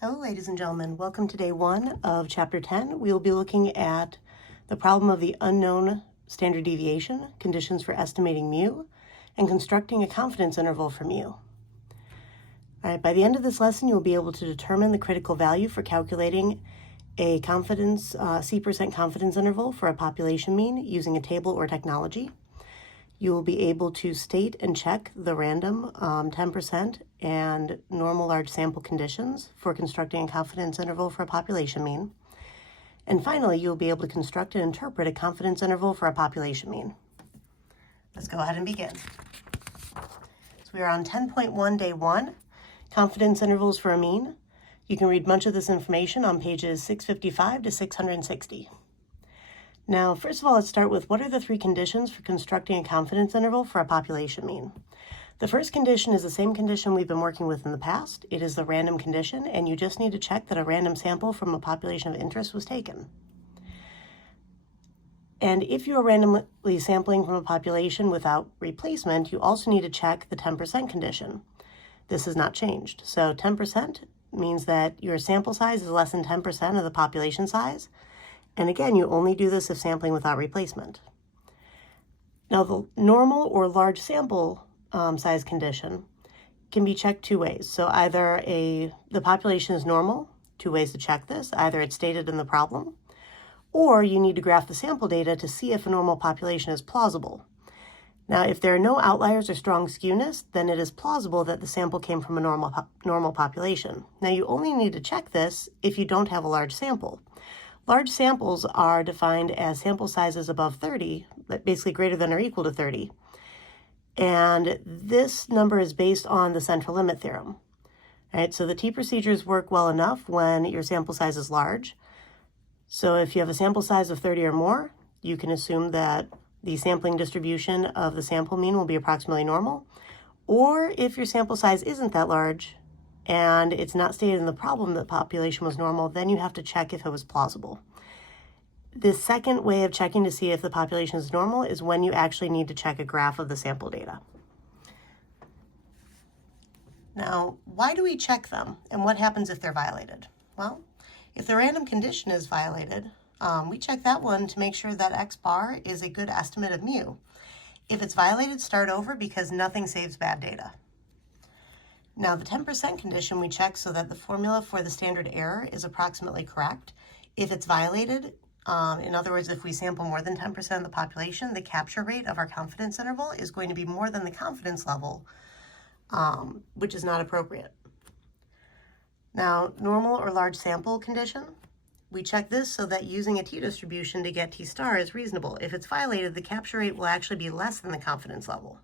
Hello, ladies and gentlemen. Welcome to day 1 of chapter 10. We will be looking at the problem of the unknown standard deviation, conditions for estimating mu, and constructing a confidence interval for mu. All right, by the end of this lesson, you'll be able to determine the critical value for calculating a C% confidence interval for a population mean using a table or technology. You will be able to state and check the random 10% and normal large sample conditions for constructing a confidence interval for a population mean. And finally, you'll be able to construct and interpret a confidence interval for a population mean. Let's go ahead and begin. So we are on 10.1, day 1, confidence intervals for a mean. You can read much of this information on pages 655 to 660. Now, first of all, let's start with what are the 3 conditions for constructing a confidence interval for a population mean. The first condition is the same condition we've been working with in the past. It is the random condition, and you just need to check that a random sample from a population of interest was taken. And if you are randomly sampling from a population without replacement, you also need to check the 10% condition. This has not changed. So 10% means that your sample size is less than 10% of the population size. And again, you only do this if sampling without replacement. Now, the normal or large sample size condition can be checked 2 ways. So either the population is normal, 2 ways to check this. Either it's stated in the problem, or you need to graph the sample data to see if a normal population is plausible. Now, if there are no outliers or strong skewness, then it is plausible that the sample came from a normal population. Now, you only need to check this if you don't have a large sample. Large samples are defined as sample sizes above 30, basically greater than or equal to 30. And this number is based on the central limit theorem. All right, so the t-procedures work well enough when your sample size is large. So if you have a sample size of 30 or more, you can assume that the sampling distribution of the sample mean will be approximately normal. Or if your sample size isn't that large, and it's not stated in the problem that the population was normal, then you have to check if it was plausible. The second way of checking to see if the population is normal is when you actually need to check a graph of the sample data. Now, why do we check them, and what happens if they're violated? Well, if the random condition is violated, we check that one to make sure that X bar is a good estimate of mu. If it's violated, start over because nothing saves bad data. Now, the 10% condition we check so that the formula for the standard error is approximately correct. If it's violated, in other words, if we sample more than 10% of the population, the capture rate of our confidence interval is going to be more than the confidence level, which is not appropriate. Now, normal or large sample condition, we check this so that using a t-distribution to get t star is reasonable. If it's violated, the capture rate will actually be less than the confidence level.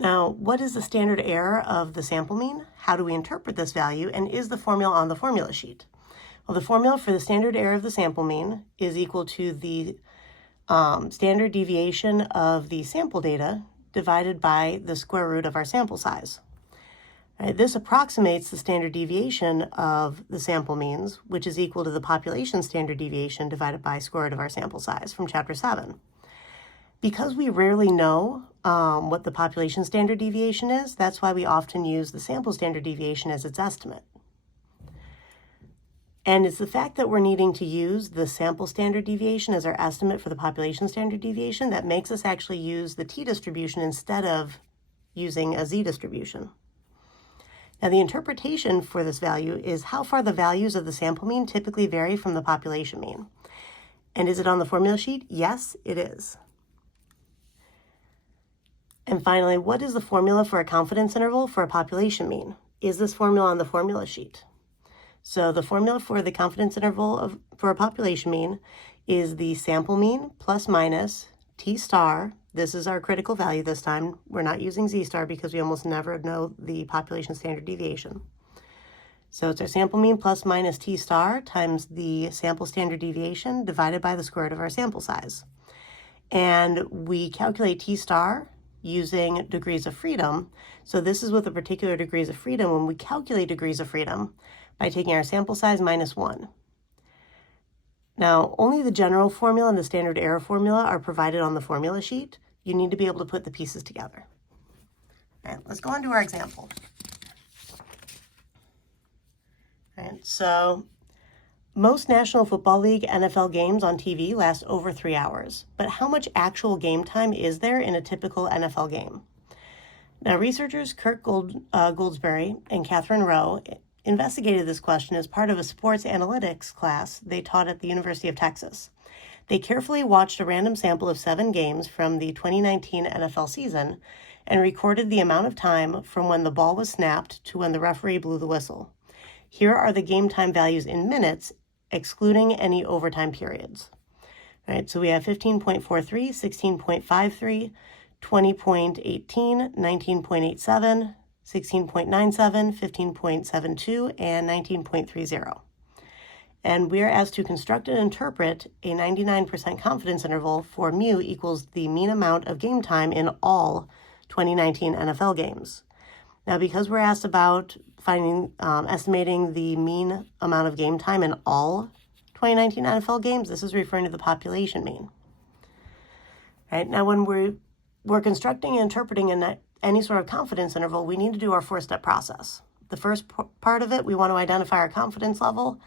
Now, what is the standard error of the sample mean? How do we interpret this value? And is the formula on the formula sheet? Well, the formula for the standard error of the sample mean is equal to the standard deviation of the sample data divided by the square root of our sample size. Right, this approximates the standard deviation of the sample means, which is equal to the population standard deviation divided by square root of our sample size from chapter 7. Because we rarely know what the population standard deviation is, that's why we often use the sample standard deviation as its estimate. And it's the fact that we're needing to use the sample standard deviation as our estimate for the population standard deviation that makes us actually use the t-distribution instead of using a z-distribution. Now, the interpretation for this value is how far the values of the sample mean typically vary from the population mean. And is it on the formula sheet? Yes, it is. And finally, what is the formula for a confidence interval for a population mean? Is this formula on the formula sheet? So the formula for the confidence interval for a population mean is the sample mean plus minus t star. This is our critical value this time. We're not using z star because we almost never know the population standard deviation. So it's our sample mean plus minus t star times the sample standard deviation divided by the square root of our sample size. And we calculate t star using degrees of freedom. So this is with a particular degrees of freedom when we calculate degrees of freedom by taking our sample size minus 1. Now, only the general formula and the standard error formula are provided on the formula sheet. You need to be able to put the pieces together. All right, let's go on to our example. right, so most National Football League NFL games on TV last over 3 hours, but how much actual game time is there in a typical NFL game? Now, researchers Kirk Goldsberry and Catherine Rowe investigated this question as part of a sports analytics class they taught at the University of Texas. They carefully watched a random sample of 7 games from the 2019 NFL season and recorded the amount of time from when the ball was snapped to when the referee blew the whistle. Here are the game time values in minutes, excluding any overtime periods. All right, so we have 15.43, 16.53, 20.18, 19.87, 16.97, 15.72, and 19.30. And we're asked to construct and interpret a 99% confidence interval for mu equals the mean amount of game time in all 2019 NFL games. Now, because we're asked about estimating the mean amount of game time in all 2019 NFL games, this is referring to the population mean. Right now, when we're constructing and interpreting any sort of confidence interval, we need to do our 4-step process. The first part of it, we want to identify our confidence level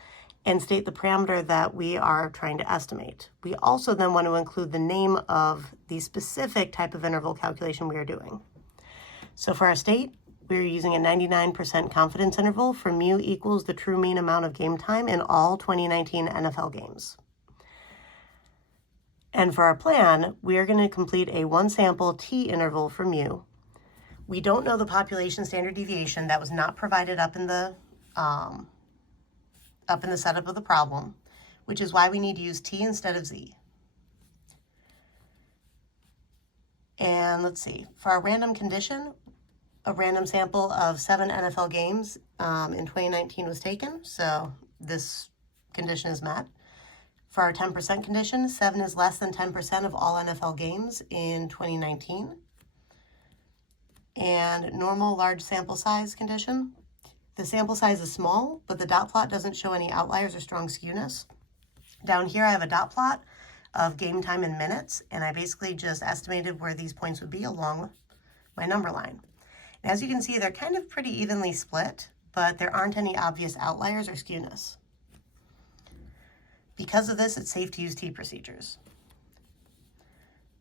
and state the parameter that we are trying to estimate. We also then want to include the name of the specific type of interval calculation we are doing. So for our state, we're using a 99% confidence interval for mu equals the true mean amount of game time in all 2019 NFL games. And for our plan, we are going to complete a 1-sample t interval for mu. We don't know the population standard deviation. That was not provided up in the setup of the problem, which is why we need to use t instead of z. And let's see, for our random condition, a random sample of 7 NFL games in 2019 was taken, so this condition is met. For our 10% condition, 7 is less than 10% of all NFL games in 2019. And normal large sample size condition, the sample size is small, but the dot plot doesn't show any outliers or strong skewness. Down here I have a dot plot of game time in minutes, and I basically just estimated where these points would be along my number line. And as you can see, they're kind of pretty evenly split, but there aren't any obvious outliers or skewness. Because of this, it's safe to use t procedures.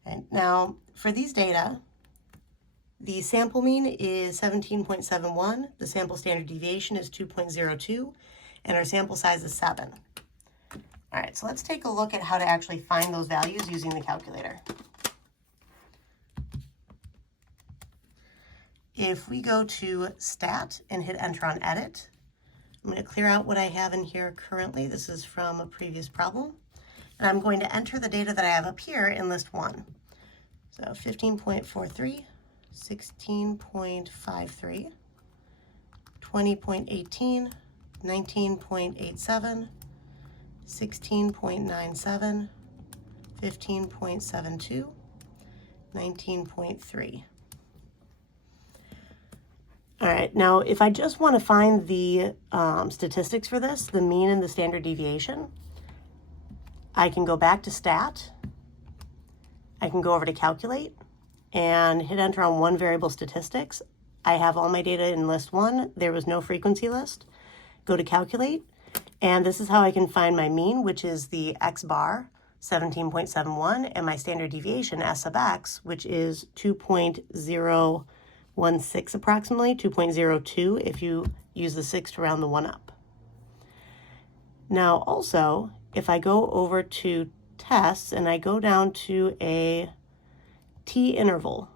And now, for these data, the sample mean is 17.71, the sample standard deviation is 2.02, and our sample size is 7. All right, so let's take a look at how to actually find those values using the calculator. If we go to Stat and hit Enter on Edit, I'm going to clear out what I have in here currently. This is from a previous problem. And I'm going to enter the data that I have up here in list 1. So 15.43, 16.53, 20.18, 19.87, 16.97, 15.72, 19.3. All right, now if I just want to find the statistics for this, the mean and the standard deviation, I can go back to Stat, I can go over to Calculate, and hit Enter on one variable statistics. I have all my data in list 1. There was no frequency list. Go to Calculate, and this is how I can find my mean, which is the x bar, 17.71, and my standard deviation, s sub x, which is 2.016 approximately, 2.02 if you use the 6 to round the 1 up. Now also, if I go over to tests and I go down to a t interval,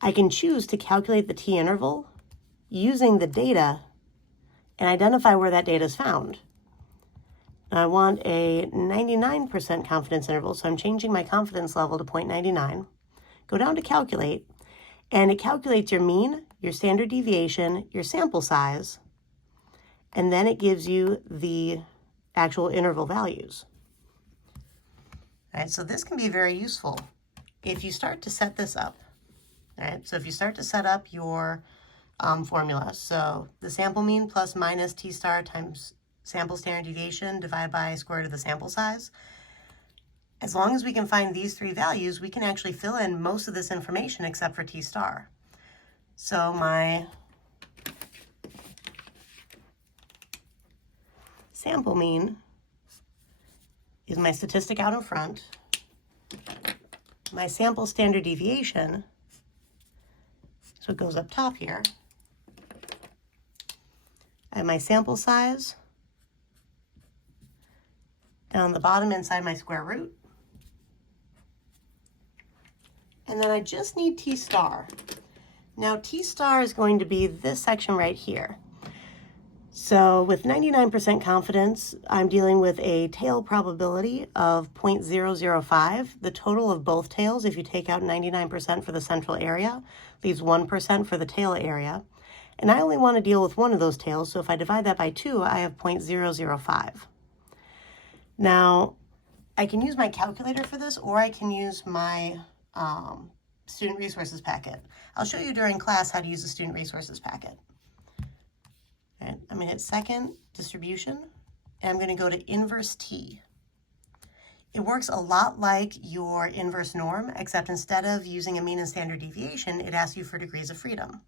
I can choose to calculate the t interval using the data and identify where that data is found. Now I want a 99% confidence interval, so I'm changing my confidence level to 0.99. Go down to Calculate, and it calculates your mean, your standard deviation, your sample size, and then it gives you the actual interval values. All right, so this can be very useful if you start to set this up. All right, so if you start to set up your formula, so the sample mean plus minus t star times sample standard deviation divided by square root of the sample size. As long as we can find these 3 values, we can actually fill in most of this information except for t star. So my sample mean is my statistic out in front. My sample standard deviation, so it goes up top here. I have my sample size down the bottom inside my square root. And then I just need T star. Now T star is going to be this section right here. So with 99% confidence, I'm dealing with a tail probability of 0.005. The total of both tails, if you take out 99% for the central area, leaves 1% for the tail area. And I only want to deal with one of those tails, so if I divide that by 2, I have 0.005. Now, I can use my calculator for this, or I can use my student resources packet. I'll show you during class how to use the student resources packet. And I'm going to hit second distribution, and I'm going to go to inverse T. It works a lot like your inverse norm, except instead of using a mean and standard deviation, it asks you for degrees of freedom.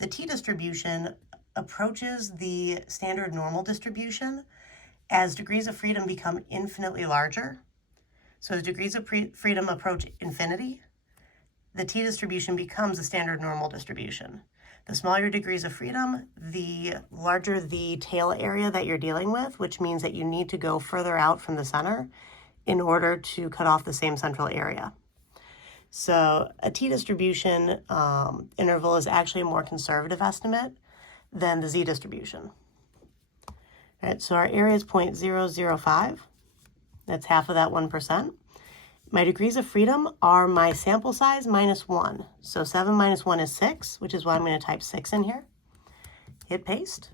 The T distribution approaches the standard normal distribution as degrees of freedom become infinitely larger. So as degrees of freedom approach infinity, the T distribution becomes a standard normal distribution. The smaller your degrees of freedom, the larger the tail area that you're dealing with, which means that you need to go further out from the center in order to cut off the same central area. So a T distribution interval is actually a more conservative estimate than the Z distribution. All right, so our area is 0.005. That's half of that 1%. My degrees of freedom are my sample size minus 1. So 7 minus 1 is 6, which is why I'm going to type 6 in here. Hit paste.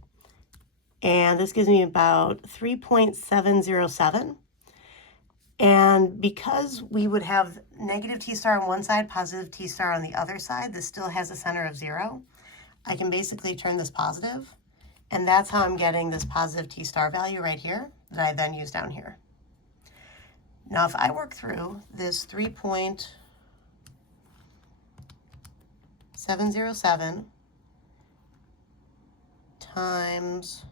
And this gives me about 3.707. And because we would have negative T star on one side, positive T star on the other side, this still has a center of 0. I can basically turn this positive, and that's how I'm getting this positive T star value right here that I then use down here. Now, if I work through this 3.707 times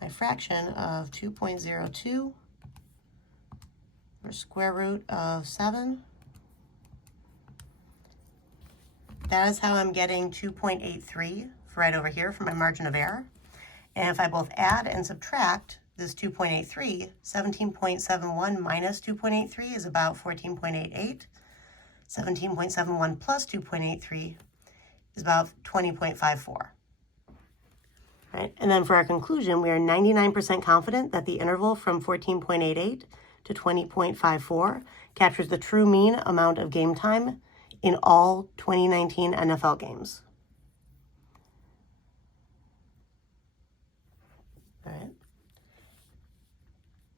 my fraction of 2.02 or square root of 7, that is how I'm getting 2.83 right over here for my margin of error. And if I both add and subtract this 2.83, 17.71 minus 2.83 is about 14.88. 17.71 plus 2.83 is about 20.54. Right? And then for our conclusion, we are 99% confident that the interval from 14.88 to 20.54 captures the true mean amount of game time in all 2019 NFL games. All right.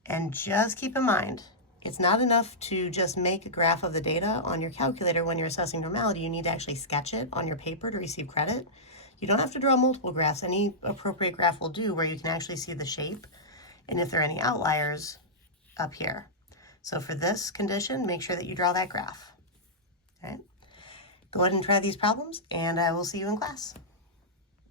And just keep in mind, it's not enough to just make a graph of the data on your calculator when you're assessing normality. You need to actually sketch it on your paper to receive credit. You don't have to draw multiple graphs. Any appropriate graph will do where you can actually see the shape and if there are any outliers up here. So for this condition, make sure that you draw that graph. All right. Go ahead and try these problems, and I will see you in class.